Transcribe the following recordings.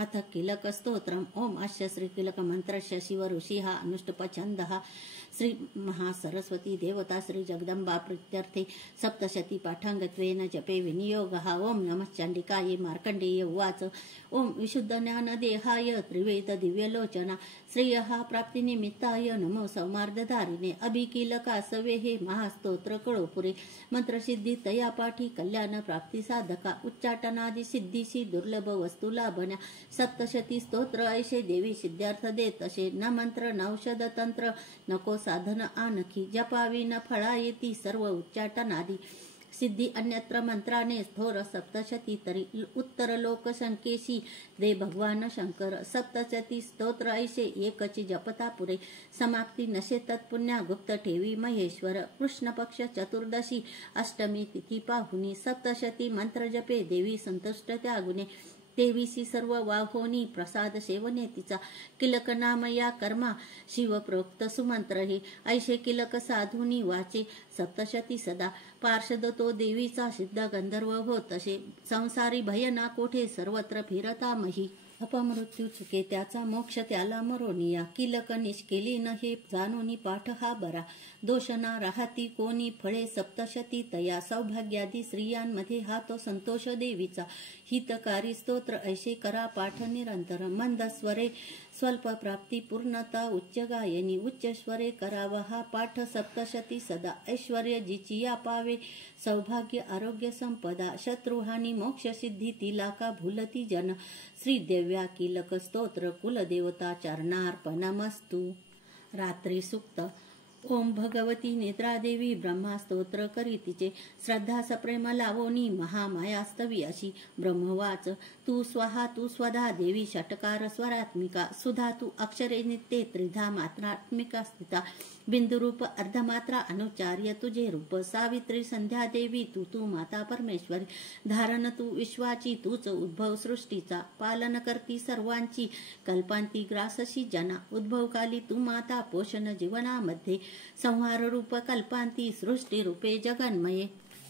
अथ किलक स्तोत्रम ओम अस्य श्री किलक मंत्रस्य शिव ऋषि अनुष्टुप छंद श्री महासरस्वती देवता श्री जगदंबा प्रीत्यर्थे सप्तशती पाठांगत्वेन जपे विनियोगः। ओम नमः चंडिकायै मार्कंडेय उवाच ओम विशुद्ध ज्ञान देहाय त्रिवेद दिव्यलोचना श्रेयः प्राप्तिनिमित्ताय नमो सौमार्दधारिणे अभिकीलकासवे हे महास्तोत्र कळोपुरे मंत्रसिद्धी तया पाठी कल्याण प्राप्ती साधका उच्चाटनादि सिद्धीशी दुर्लभ वस्तू लाभण्या सप्तशती स्तोत्र ऐशे देवी सिद्धार्थ देत असे न मंत्र न औषध तंत्र नको साधन आणखी जपावी न फळा येती सर्व उच्चाटनादि सिद्धी अन्यत्र मंत्राने थोर सप्तशती तरी उत्तर लोक शंकेशी दे भगवान शंकर सप्तशती स्तोत्र ऐशे एकची जपता पुरे समाप्ती नशे तत्पुण्या गुप्त ठेवी महेश्वर कृष्ण पक्ष चतुर्दशी अष्टमी तिथी पाहुनी सप्तशती मंत्र जपे देवी संतुष्ट त्यागुणे तेवीसी सर्व वाहोनी प्रसाद सेवने तिचा किलक नाम या कर्मा शिवप्रोक्त सुमंत्र हे ऐशे किलक साधुनी वाचे सप्तशती सदा पार्षद तो देवीचा सिद्ध गंधर्व होत असे संसारी भय ना कोठे सर्वत्र फिरता मही अपमृत्यू चुके त्याचा मोक्ष त्याला मरोनिया किलक निष्केली न हे जाणोनी पाठ हा बरा दोष ना राहती कोणी फळे सप्तशती तया सौभाग्यादी स्त्रियांमध्ये हा तो संतोष देवीचा हितकारी स्तोत्र ऐशे करा पाठ निरंतर मंद स्वरे स्वल्प प्राप्ती पूर्णता उच्च गायनी उच्च स्वरे करावा हा पाठ सप्तशती सदा ऐश्वर्य जिची या पावे सौभाग्य आरोग्य संपदा शत्रुहानी मोक्ष सिद्धी तिला का भूलती जन श्रीदेव्या किलक स्तोत्र कुलदेवता चरणार्पणमस्तु। रात्री सुक्त ओम भगवती नेत्रादेवी ब्रह्मा स्तोत्र करी तिचे श्रद्धा सप्रेम लावोनी महामायास्तवी अशी ब्रह्मवाच तू स्वाहा तू स्वधा देवी षटकार स्वरात्मिका सुधा तू अक्षरे नित्ये त्रिधा मात्रात्मिका स्थिता बिंदुरूप अर्धमात्रा अनुचार्य तुझे रूप सावित्री संध्या देवी तू माता परमेश्वरी धारण तू विश्वाची तूच उद्भव सृष्टीचा पालन करती सर्वांची कल्पांती ग्रासशी जना उद्भवकाली तू माता पोषण जीवनामध्ये संहार रूप कल्पांती सृष्टी रूपे जगन्मये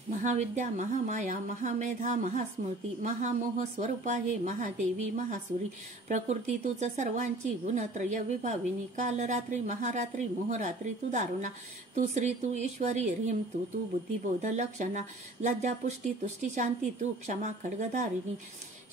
महाविद्या महामाया महामेधा महास्मृती महामोह स्वरूपा हे महादेवी महासुरी प्रकृती तुझ सर्वांची गुणत्रय विभाविनी काल रात्री महारात्री मोहरात्री तू दारुणा तू श्री तू ईश्वरी ह्रीम तू बुद्धिबोध लक्षणा लज्जा पुष्टी तुष्टी शांती तू क्षमा खड्गधारिणी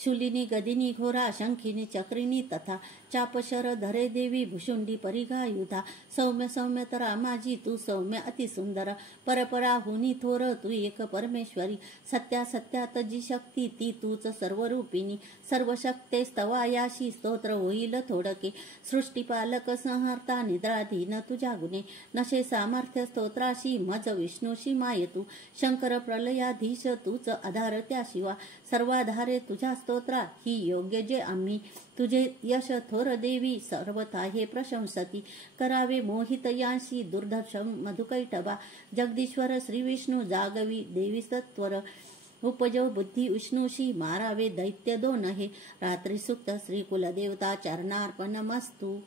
शूलिनी गदिनी घोरा शंखिनी चक्रिनी तथा चापशर धरे देवी भुषुंडी परिघायुधा सौम्य सौम्य तरा माझी तू सौम्य अतिसुंदर परपरा हुनी थोर तू एक परमेश्वरी सत्या सत्यात जी शक्ती ती तूच सर्वरूपिणी सर्वशक्ते स्तवायाशी स्तोत्र होईल थोडके सृष्टीपालक संहर्ता निद्राधीन तुझ्या गुणे नशे सामर्थ्य स्तोत्राशी मज विष्णूशी माय तू शंकर प्रलयाधीश तूच आधार त्या शिवा सर्वाधारे तुझ्या स्तोत्रा ही योग्य जे आम्ही तुझे यश थोर देवी सर्वथा हे प्रशंसती करावे मोहित यांशी दुर्धर्षम मधुकैटभा जगदीश्वर श्री विष्णू जागवी देवी सत्वर उपजो बुद्धी विष्णूशी मारावे दैत्य दोन हे रात्री सुक्त श्री कुलदेवता चरणार्पणमस्तु।